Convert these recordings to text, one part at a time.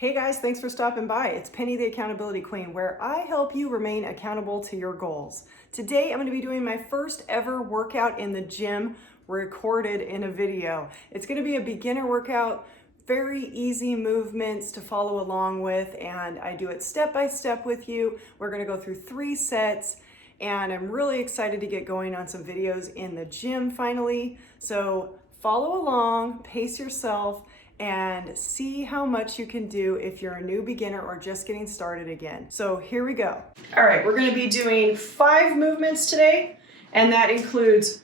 Hey guys, thanks for stopping by. It's Penny the Accountability Queen, where I help you remain accountable to your goals. Today, I'm going to be doing my first ever workout in the gym recorded in a video. It's going to be a beginner workout, very easy movements to follow along with, and I do it step by step with you. We're going to go through 3 sets, and I'm really excited to get going on some videos in the gym finally. So follow along, pace yourself, and see how much you can do if you're a new beginner or just getting started again. So here we go. All right, we're gonna be doing 5 movements today, and that includes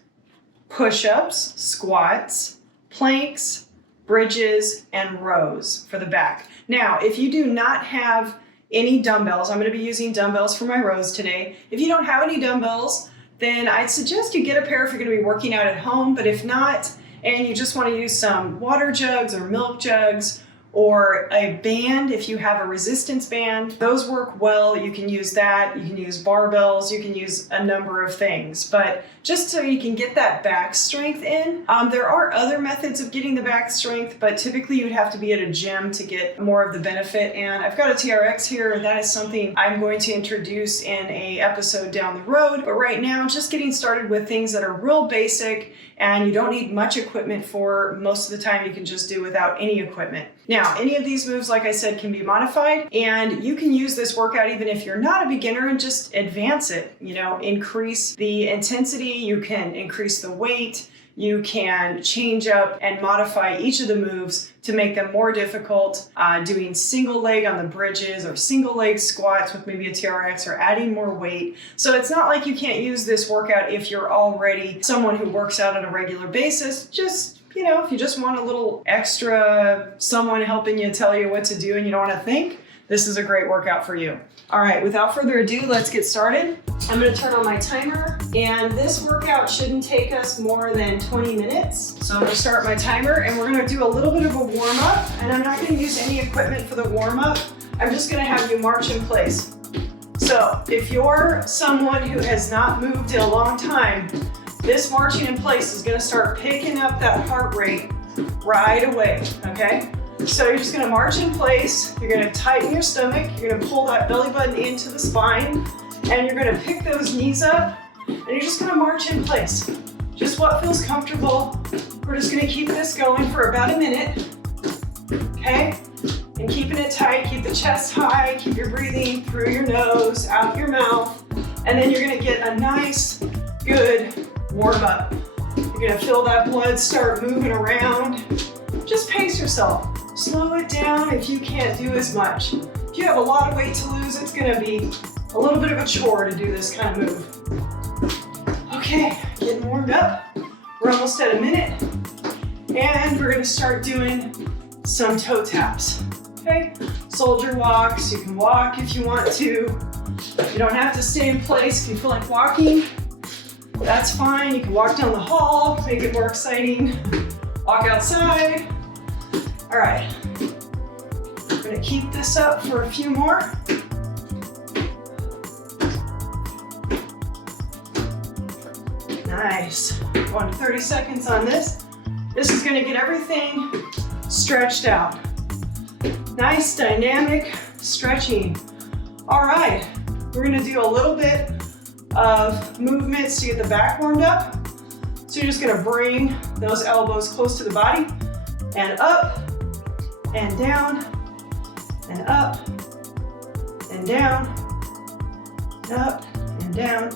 push-ups, squats, planks, bridges, and rows for the back. Now, if you do not have any dumbbells, I'm gonna be using dumbbells for my rows today. If you don't have any dumbbells, then I'd suggest you get a pair if you're gonna be working out at home, but if not, and you just want to use some water jugs or milk jugs or a band if you have a resistance band. Those work well. You can use that. You can use barbells. You can use a number of things. But just so you can get that back strength in, there are other methods of getting the back strength, but typically you'd have to be at a gym to get more of the benefit. And I've got a TRX here. That is something I'm going to introduce in an episode down the road. But right now, just getting started with things that are real basic and you don't need much equipment for. Most of the time you can just do without any equipment. Now, any of these moves, like I said, can be modified, and you can use this workout even if you're not a beginner and just advance it. You know, increase the intensity, you can increase the weight, you can change up and modify each of the moves to make them more difficult, doing single leg on the bridges or single leg squats with maybe a TRX or adding more weight. So it's not like you can't use this workout if you're already someone who works out on a regular basis. Just, you know, if you just want a little extra someone helping you tell you what to do and you don't want to think, this is a great workout for you. All right, without further ado, let's get started. I'm gonna turn on my timer, and this workout shouldn't take us more than 20 minutes. So I'm gonna start my timer, and we're gonna do a little bit of a warm up, and I'm not gonna use any equipment for the warm up. I'm just gonna have you march in place. So if you're someone who has not moved in a long time, this marching in place is gonna start picking up that heart rate right away, okay? So you're just gonna march in place, you're gonna tighten your stomach, you're gonna pull that belly button into the spine, and you're gonna pick those knees up, and you're just gonna march in place. Just what feels comfortable. We're just gonna keep this going for about a minute, okay? And keeping it tight, keep the chest high, keep your breathing through your nose, out your mouth, and then you're gonna get a nice, good warm up. You're gonna feel that blood start moving around. Just pace yourself. Slow it down if you can't do as much. If you have a lot of weight to lose, it's gonna be a little bit of a chore to do this kind of move. Okay, getting warmed up. We're almost at a minute. And we're gonna start doing some toe taps, okay? Soldier walks, you can walk if you want to. You don't have to stay in place if you feel like walking. That's fine, you can walk down the hall, make it more exciting. Walk outside. All right, we're gonna keep this up for a few more. Nice, going to 30 seconds on this. This is gonna get everything stretched out. Nice dynamic stretching. All right, we're gonna do a little bit of movements to get the back warmed up. So you're just gonna bring those elbows close to the body and up and down and up and down and up and down.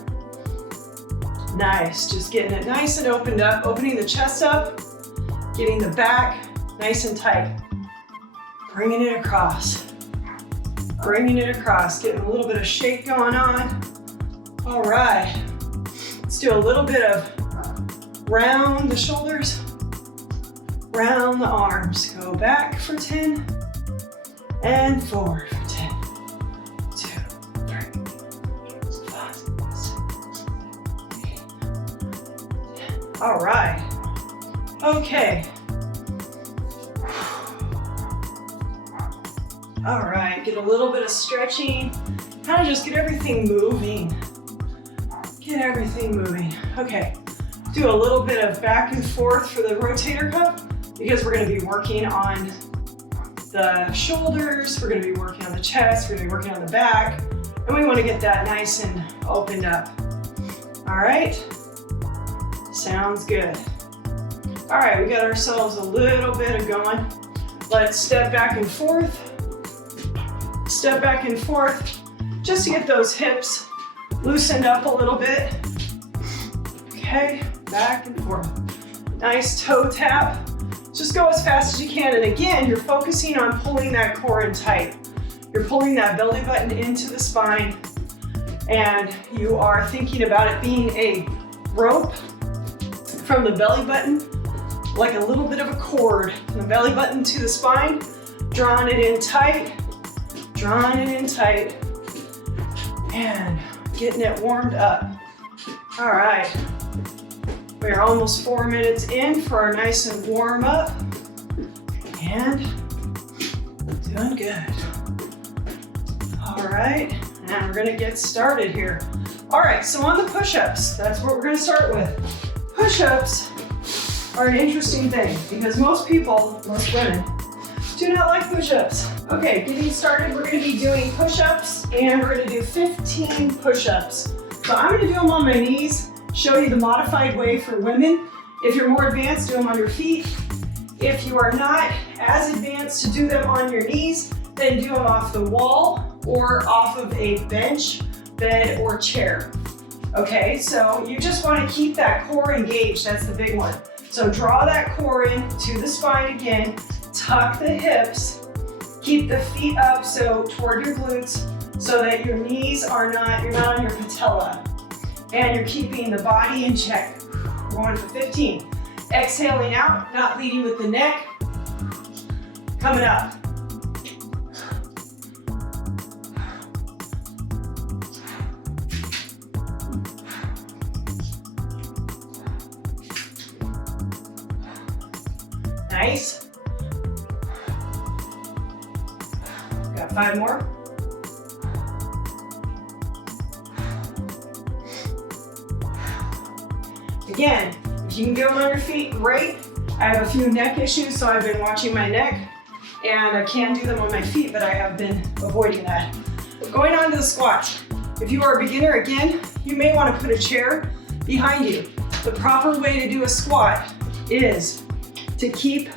Nice, just getting it nice and opened up, opening the chest up, getting the back nice and tight. Bringing it across, getting a little bit of shake going on. All right, let's do a little bit of round the shoulders, round the arms. Go back for 10 and forward for 10, 2, 3, 5, 6, 7, 8, 10. All right, okay. All right, get a little bit of stretching, kind of just get everything moving. Get everything moving. Okay. Do a little bit of back and forth for the rotator cuff because we're going to be working on the shoulders, we're gonna be working on the chest, we're gonna be working on the back, and we wanna get that nice and opened up. All right, sounds good. All right, we got ourselves a little bit of going. Let's step back and forth, just to get those hips loosened up a little bit. Okay, back and forth. Nice toe tap. Just go as fast as you can. And again, you're focusing on pulling that core in tight. You're pulling that belly button into the spine, and you are thinking about it being a rope from the belly button, like a little bit of a cord from the belly button to the spine, drawing it in tight, and getting it warmed up. All right, we're almost 4 minutes in for our nice and warm up, and doing good. All right, and we're gonna get started here. All right, so on the push-ups, that's what we're gonna start with. Push-ups are an interesting thing because most women, do not like push-ups. Okay, getting started, we're gonna be doing push-ups, and we're gonna do 15 push-ups. So I'm gonna do them on my knees, show you the modified way for women. If you're more advanced, do them on your feet. If you are not as advanced to do them on your knees, then do them off the wall or off of a bench, bed, or chair. Okay, so you just wanna keep that core engaged, that's the big one. So draw that core in to the spine again, tuck the hips, keep the feet up so toward your glutes so that your knees are not, you're not on your patella. And you're keeping the body in check. We're going for 15. Exhaling out, not leading with the neck. Coming up. Nice. Got 5 more. Again, if you can get them on your feet, great. I have a few neck issues, so I've been watching my neck, and I can do them on my feet, but I have been avoiding that. Going on to the squats. If you are a beginner, again, you may want to put a chair behind you. The proper way to do a squat is to keep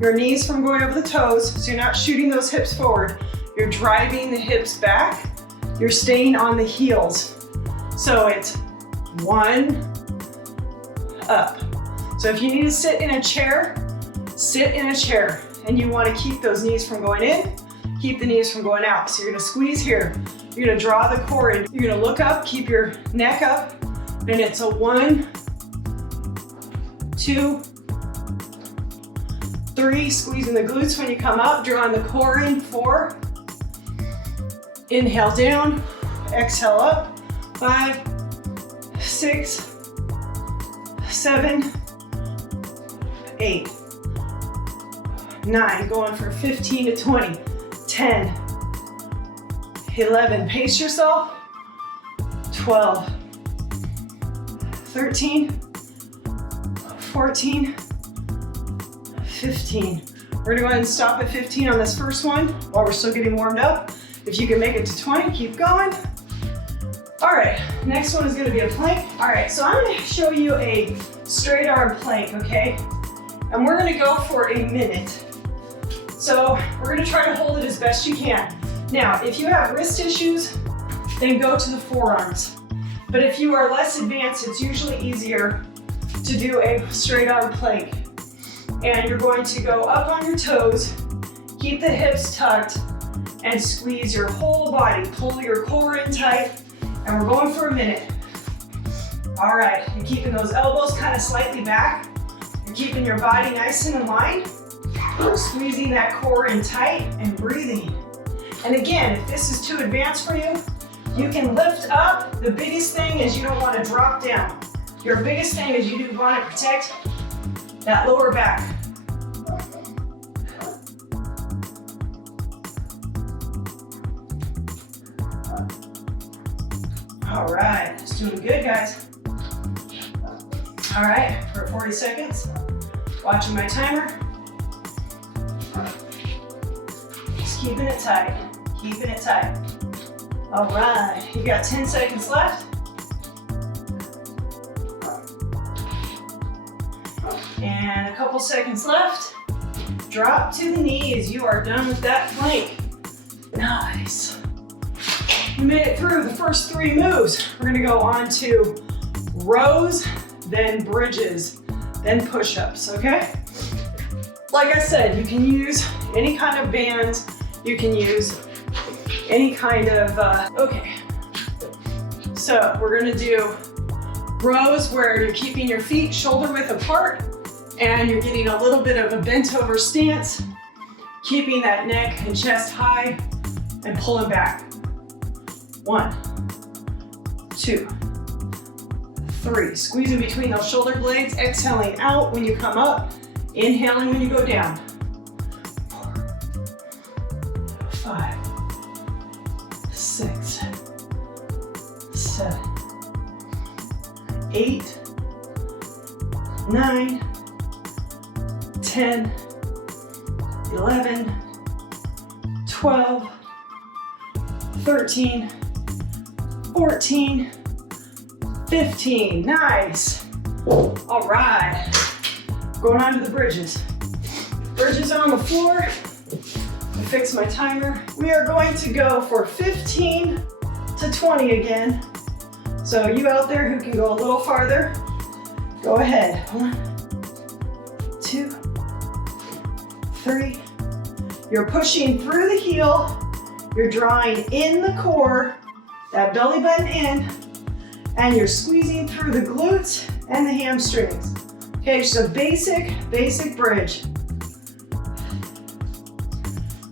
your knees from going over the toes, so you're not shooting those hips forward. You're driving the hips back. You're staying on the heels. So it's 1, up. So if you need to sit in a chair, and you want to keep those knees from going in, keep the knees from going out. So you're going to squeeze here. You're going to draw the core in. You're going to look up, keep your neck up, and it's a 1, 2, 3, squeezing the glutes when you come up, drawing the core in, 4, inhale down, exhale up, 5, 6, 7, 8, 9, going for 15 to 20, 10, 11, pace yourself, 12, 13, 14, 15. We're gonna go ahead and stop at 15 on this first one while we're still getting warmed up. If you can make it to 20, keep going. All right, next one is gonna be a plank. All right, so I'm gonna show you a straight arm plank, okay? And we're gonna go for a minute. So we're gonna try to hold it as best you can. Now, if you have wrist issues, then go to the forearms. But if you are less advanced, it's usually easier to do a straight arm plank. And you're going to go up on your toes, keep the hips tucked, and squeeze your whole body. Pull your core in tight, and we're going for a minute. All right, you're keeping those elbows kind of slightly back. You're keeping your body nice and aligned. Squeezing that core in tight and breathing. And again, if this is too advanced for you, you can lift up. The biggest thing is you don't want to drop down. Your biggest thing is you do want to protect that lower back. All right, it's doing good, guys. All right, for 40 seconds. Watching my timer. Just keeping it tight, keeping it tight. All right, you got 10 seconds left. And a couple seconds left. Drop to the knees. You are done with that plank. Nice. You made it through the first 3 moves. We're gonna go on to rows, then bridges, then push-ups, okay? Like I said, you can use any kind of bands. You can use any kind of, okay. So we're gonna do rows where you're keeping your feet shoulder width apart and you're getting a little bit of a bent over stance, keeping that neck and chest high and pulling back. 1, 2, 3. Squeezing between those shoulder blades, exhaling out when you come up, inhaling when you go down. 4, 5, 6, 7, 8, 9, 10, 11, 12, 13, 14, 15. Nice. All right. Going on to the bridges. Bridges are on the floor. I fix my timer. We are going to go for 15 to 20 again. So you out there who can go a little farther, go ahead. 1, 2, 3. You're pushing through the heel. You're drawing in the core, that belly button in, and you're squeezing through the glutes and the hamstrings. Okay, just a basic bridge.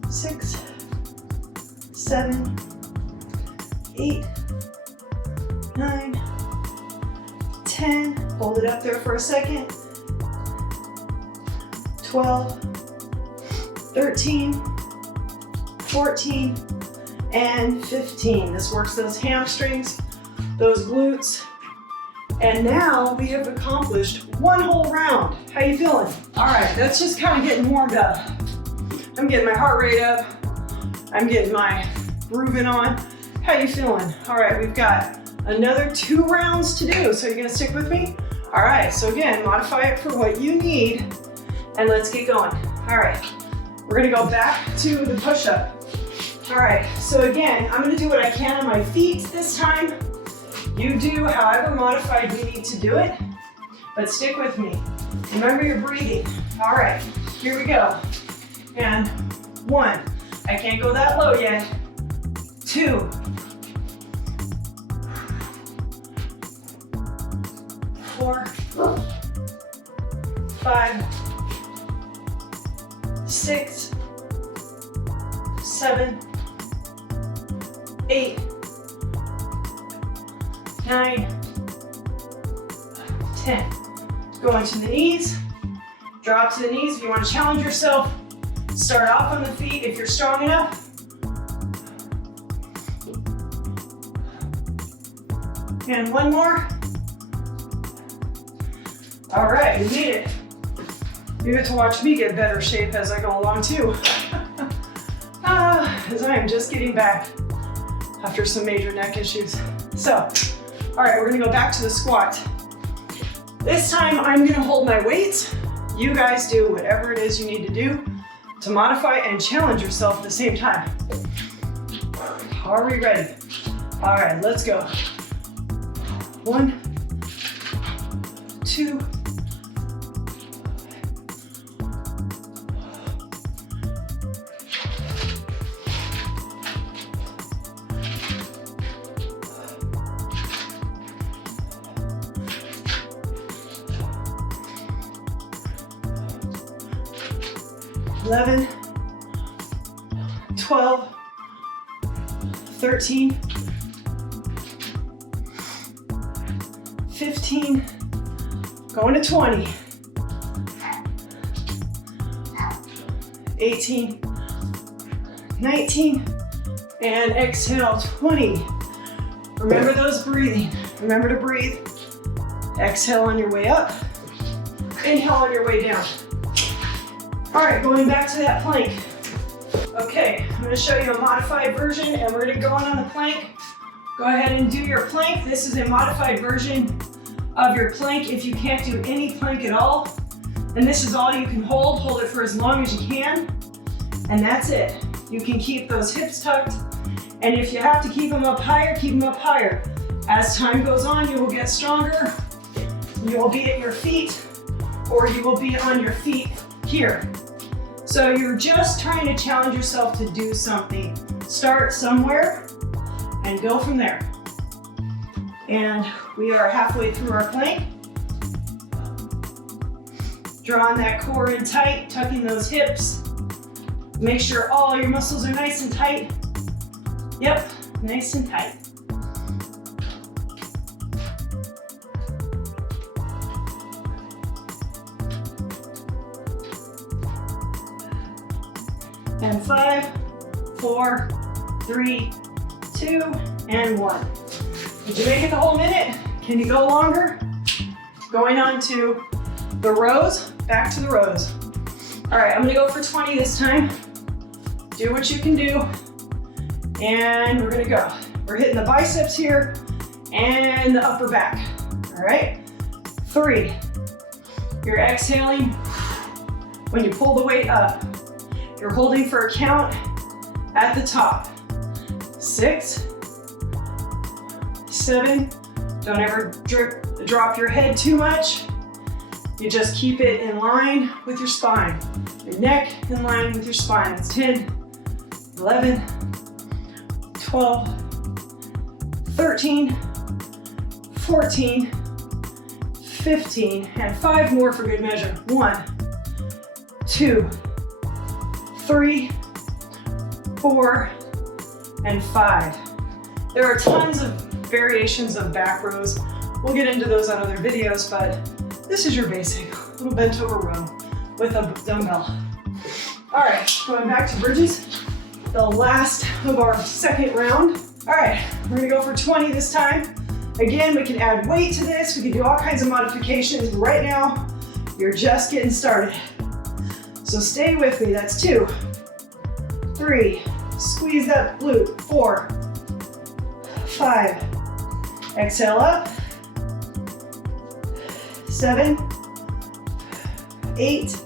6, 7, 8, 9, 10. Hold it up there for a second. 12, 13, 14, and 15. This works those hamstrings, those glutes. And now we have accomplished 1 whole round. How you feeling? All right, that's just kind of getting warmed up. I'm getting my heart rate up. I'm getting my grooving on. How you feeling? All right, we've got another 2 rounds to do. So you're gonna stick with me? All right, so again, modify it for what you need and let's get going. All right, we're gonna go back to the push-up. All right, so again, I'm gonna do what I can on my feet this time. You do however modified you need to do it, but stick with me. Remember your breathing. All right, here we go. And 1, I can't go that low yet. 2, 4, 5, 6, 7, 8, 9, 10. Go into the knees, drop to the knees. If you want to challenge yourself, start off on the feet if you're strong enough. And 1 more. All right, you need it. You get to watch me get better shape as I go along too. As I am just getting back after some major neck issues. So, all right, we're gonna go back to the squat. This time I'm gonna hold my weights. You guys do whatever it is you need to do to modify and challenge yourself at the same time. Are we ready? All right, let's go. 1, 2, 11, 12, 13, 15, going to 20, 18, 19, and exhale, 20. Remember those breathing. Remember to breathe. Exhale on your way up. Inhale on your way down. All right, going back to that plank. Okay, I'm gonna show you a modified version and we're gonna go on the plank. Go ahead and do your plank. This is a modified version of your plank if you can't do any plank at all. And this is all you can hold. Hold it for as long as you can. And that's it. You can keep those hips tucked. And if you have to keep them up higher, keep them up higher. As time goes on, you will get stronger. You will be at your feet, or you will be on your feet here. So you're just trying to challenge yourself to do something. Start somewhere and go from there. And we are halfway through our plank. Drawing that core in tight, tucking those hips. Make sure all your muscles are nice and tight. Yep, nice and tight. And 5, 4, 3, 2, and 1. Did you make it the whole minute? Can you go longer? Going on to the rows, back to the rows. All right, I'm gonna go for 20 this time. Do what you can do. And we're gonna go. We're hitting the biceps here and the upper back. All right, 3. You're exhaling when you pull the weight up. You're holding for a count at the top. 6, 7. Don't ever drop your head too much. You just keep it in line with your spine. Your neck in line with your spine. It's 10, 11, 12, 13, 14, 15, and 5 more for good measure. 1, 2, 3, 4, and 5. There are tons of variations of back rows. We'll get into those on other videos, but this is your basic little bent over row with a dumbbell. All right, going back to bridges, the last of our second round. All right, we're gonna go for 20 this time. Again, we can add weight to this. We can do all kinds of modifications. Right now, you're just getting started. So stay with me. That's 2, 3, squeeze that glute. 4, 5, exhale up. 7, 8,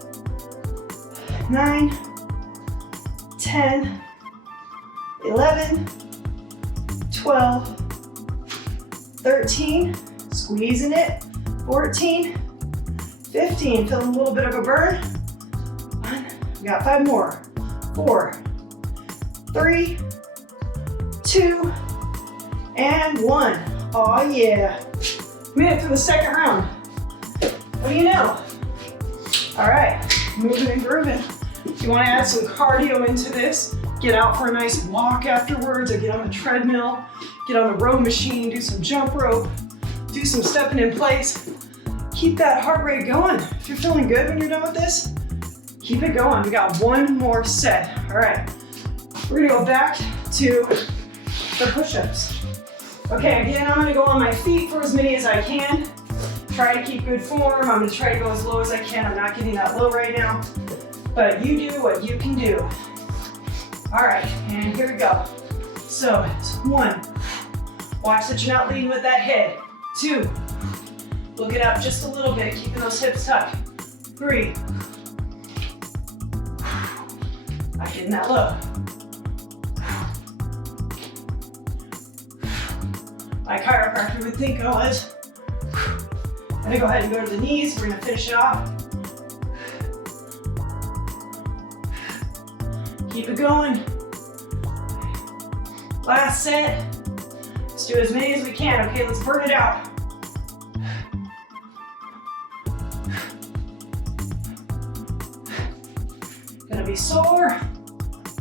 9, 10, 11, 12, 13, squeezing it. 14, 15, feeling a little bit of a burn. 1, we got 5 more. 4, 3, 2, and 1. Oh yeah. Made it through the second round. What do you know? All right, moving and grooving. If you want to add some cardio into this, get out for a nice walk afterwards, or get on the treadmill, get on the row machine, do some jump rope, do some stepping in place. Keep that heart rate going. If you're feeling good when you're done with this, keep it going. We got 1 more set. All right, we're gonna go back to the push-ups. Okay, again, I'm gonna go on my feet for as many as I can. Try to keep good form. I'm gonna try to go as low as I can. I'm not getting that low right now, but you do what you can do. All right, and here we go. So it's 1, watch that you're not leading with that head. 2, look it up just a little bit, keeping those hips tucked. 3, not getting that low. My chiropractor would think I was. I'm gonna go ahead and go to the knees. We're gonna finish it off. Keep it going. Last set. Let's do as many as we can. Okay, let's burn it out. Gonna be sore,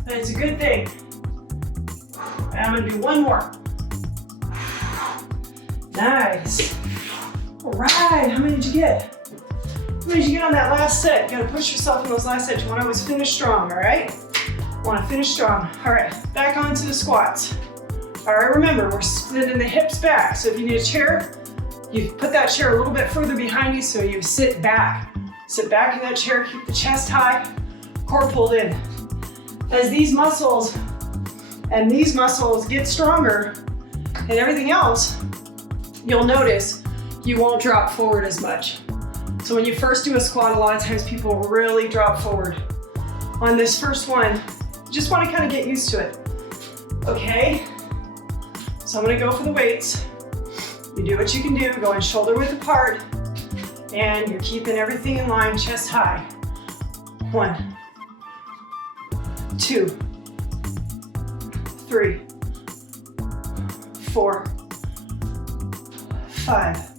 but it's a good thing. And I'm gonna do 1 more. Nice. All right, how many did you get? How many did you get on that last set? You gotta push yourself in those last sets. You wanna always finish strong, all right? Wanna finish strong. All right, back onto the squats. All right, remember, we're splitting the hips back. So if you need a chair, you put that chair a little bit further behind you so you sit back. Sit back in that chair, keep the chest high, core pulled in. as these muscles and these muscles get stronger and everything else, you'll notice you won't drop forward as much. So when you first do a squat, a lot of times people really drop forward. On this first one, you just want to kind of get used to it. Okay, so I'm gonna go for the weights. You do what you can do, going shoulder width apart, and you're keeping everything in line, chest high. 1, 2, 3, 4, 5,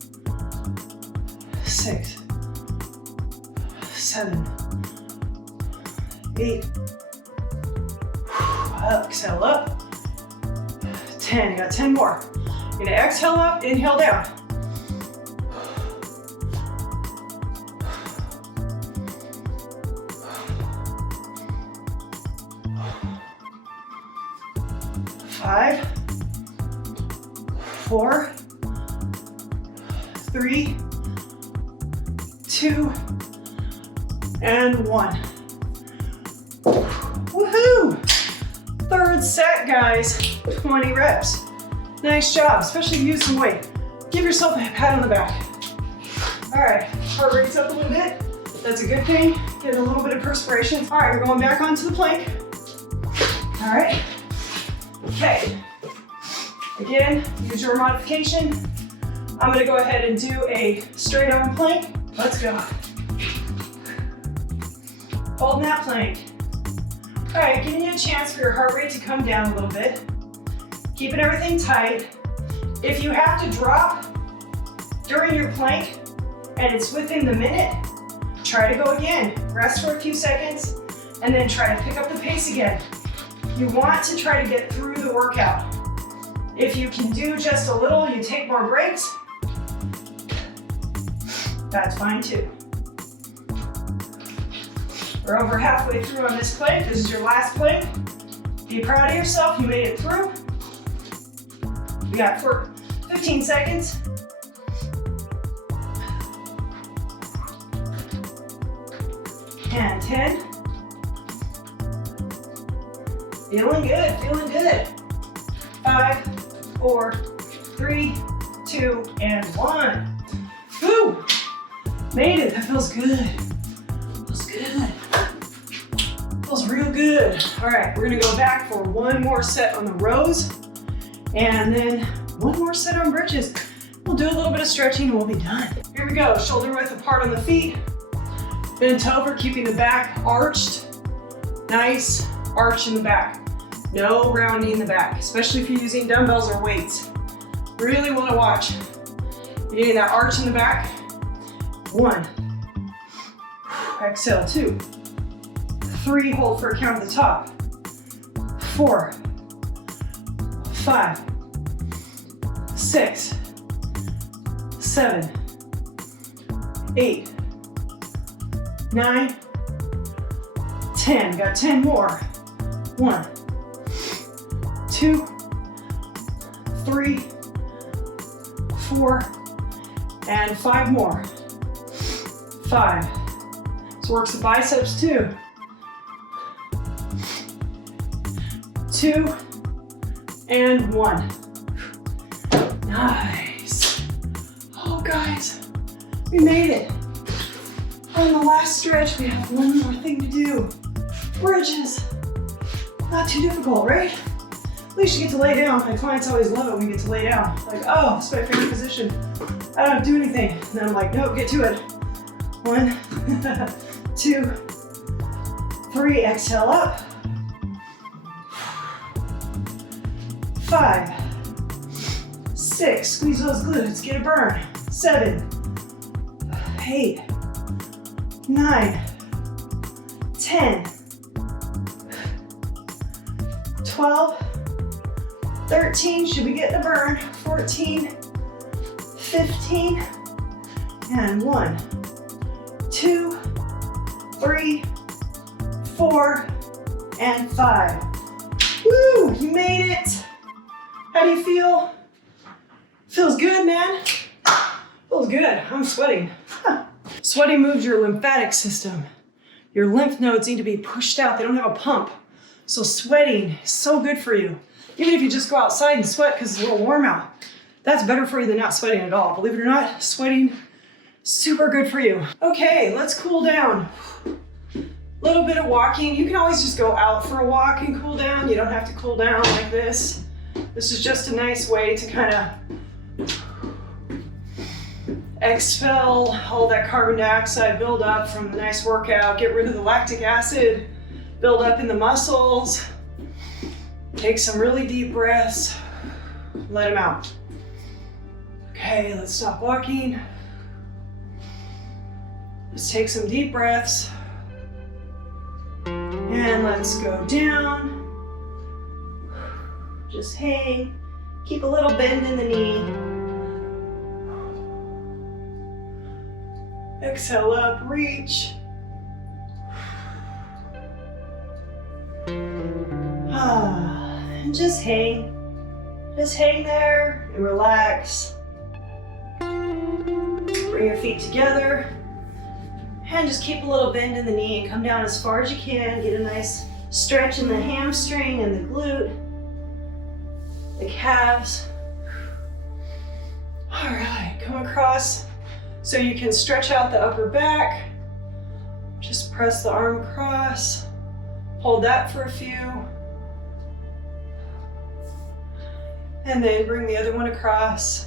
6, 7, 8. Exhale up. 10, you got 10 more. You're gonna exhale up, inhale down. Five, 4, 3, 2, and 1. Woohoo! Third set, guys, 20 reps. Nice job, especially if you use some weight. Give yourself a pat on the back. All right, heart rate's up a little bit. That's a good thing. Getting a little bit of perspiration. All right, we're going back onto the plank. All right. Okay. Again, use your modification. I'm gonna go ahead and do a straight arm plank. Let's go. Holding that plank. All right, giving you a chance for your heart rate to come down a little bit. Keeping everything tight. If you have to drop during your plank and it's within the minute, try to go again. Rest for a few seconds and then try to pick up the pace again. You want to try to get through the workout. If you can do just a little, you take more breaks, that's fine too. We're over halfway through on this plank. This is your last plank. Be proud of yourself, you made it through. We got 15 seconds. And 10. Feeling good, feeling good. 5, 4, 3, 2, and 1. Woo! Made it, that feels good. Feels good. Feels real good. All right, we're gonna go back for one more set on the rows and then one more set on bridges. We'll do a little bit of stretching and we'll be done. Here we go, shoulder width apart on the feet. Bent over, keeping the back arched. Nice arch in the back. No rounding in the back, especially if you're using dumbbells or weights. Really wanna watch. You're getting that arch in the back. 1. Exhale, 2. 3, hold for a count at the top. 4, 5, 6, 7, 8, 9, 10. Got 10 more. 1, 2, 3, 4, and 5 more. 5. This works the biceps too. 2, and 1. Nice. Oh, guys, we made it. On the last stretch, we have one more thing to do. Bridges. Not too difficult, right? At least you get to lay down. My clients always love it when we get to lay down. Like, oh, this is my favorite position. I don't have to do anything. And then I'm like, nope, get to it. 1, 2, 3, exhale up. 5, 6, squeeze those glutes, get a burn. 7, 8, 9, 10, 12, 13, should be getting a burn. 14, 15, and 1, 2, 3, 4, and 5. Woo, you made it. How do you feel? Feels good, man. Feels good. I'm sweating. Sweating moves your lymphatic system. Your lymph nodes need to be pushed out. They don't have a pump. So sweating is so good for you. Even if you just go outside and sweat because it's a little warm out, that's better for you than not sweating at all. Believe it or not, sweating, super good for you. Okay, let's cool down. Little bit of walking. You can always just go out for a walk and cool down. You don't have to cool down like this. This is just a nice way to kind of expel all that carbon dioxide buildup from the nice workout, get rid of the lactic acid build up in the muscles. Take some really deep breaths, let them out. Okay, let's stop walking. Let's take some deep breaths. And let's go down. Just hang. Keep a little bend in the knee. Exhale up, reach. And just hang. Just hang there and relax. Bring your feet together. And just keep a little bend in the knee and come down as far as you can. Get a nice stretch in the hamstring and the glute, the calves. All right, come across so you can stretch out the upper back. Just press the arm across. Hold that for a few. And then bring the other one across.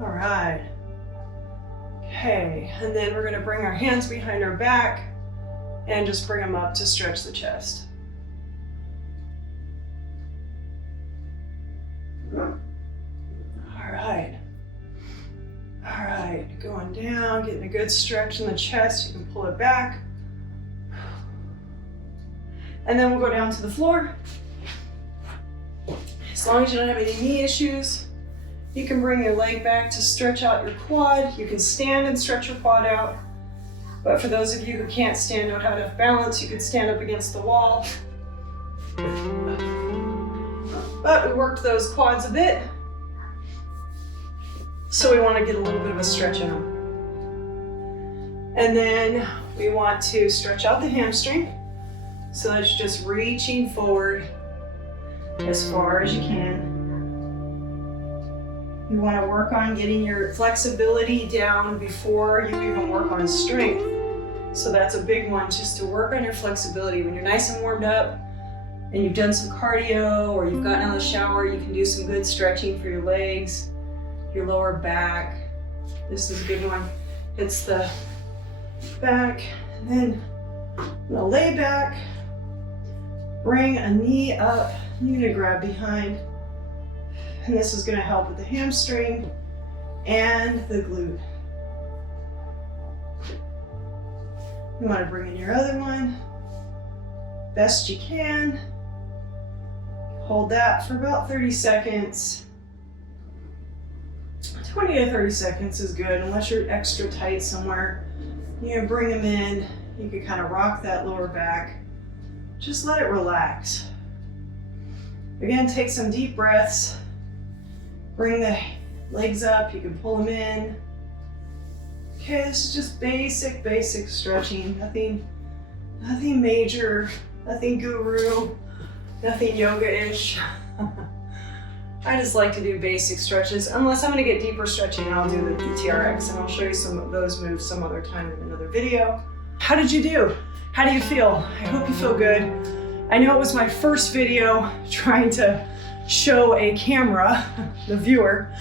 All right. Okay, and then we're gonna bring our hands behind our back and just bring them up to stretch the chest. All right. All right, going down, getting a good stretch in the chest. You can pull it back. And then we'll go down to the floor. As long as you don't have any knee issues, you can bring your leg back to stretch out your quad. You can stand and stretch your quad out. But for those of you who can't stand, don't have enough balance, you could stand up against the wall. But we worked those quads a bit, so we want to get a little bit of a stretch in them. And then we want to stretch out the hamstring. So that's just reaching forward as far as you can. You want to work on getting your flexibility down before you even work on strength. So that's a big one, just to work on your flexibility. When you're nice and warmed up and you've done some cardio or you've gotten out of the shower, you can do some good stretching for your legs, your lower back. This is a good one. It's the back, and then I'm gonna lay back, bring a knee up, you're gonna grab behind. And this is going to help with the hamstring and the glute. You want to bring in your other one, best you can. Hold that for about 30 seconds. 20 to 30 seconds is good, unless you're extra tight somewhere. You're going to bring them in. You can kind of rock that lower back. Just let it relax. Again, take some deep breaths. Bring the legs up, you can pull them in. Okay, this is just basic stretching. Nothing major, nothing guru, nothing yoga-ish. I just like to do basic stretches. Unless I'm gonna get deeper stretching, I'll do the PTRX, and I'll show you some of those moves some other time in another video. How did you do? How do you feel? I hope you feel good. I know it was my first video trying to show a camera, the viewer,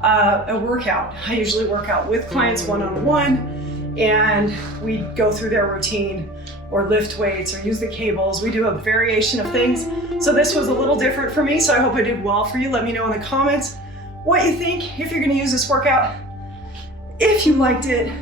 a workout. I usually work out with clients one-on-one, and we go through their routine or lift weights or use the cables. We do a variation of things. So this was a little different for me, so I hope I did well for you. Let me know in the comments what you think, if you're gonna use this workout, if you liked it,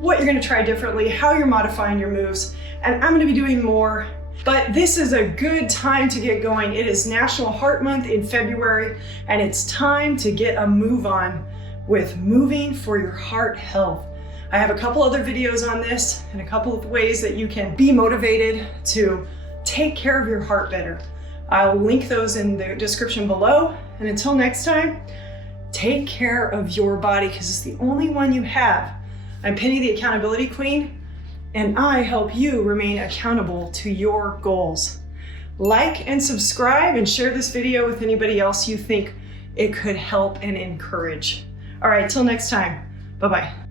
what you're gonna try differently, how you're modifying your moves, and I'm gonna be doing more. But this is a good time to get going. It is National Heart Month in February, and it's time to get a move on with moving for your heart health. I have a couple other videos on this and a couple of ways that you can be motivated to take care of your heart better. I'll link those in the description below. And until next time, take care of your body because it's the only one you have. I'm Pennie, the Accountability Queen, and I help you remain accountable to your goals. Like and subscribe and share this video with anybody else you think it could help and encourage. All right, till next time, bye-bye.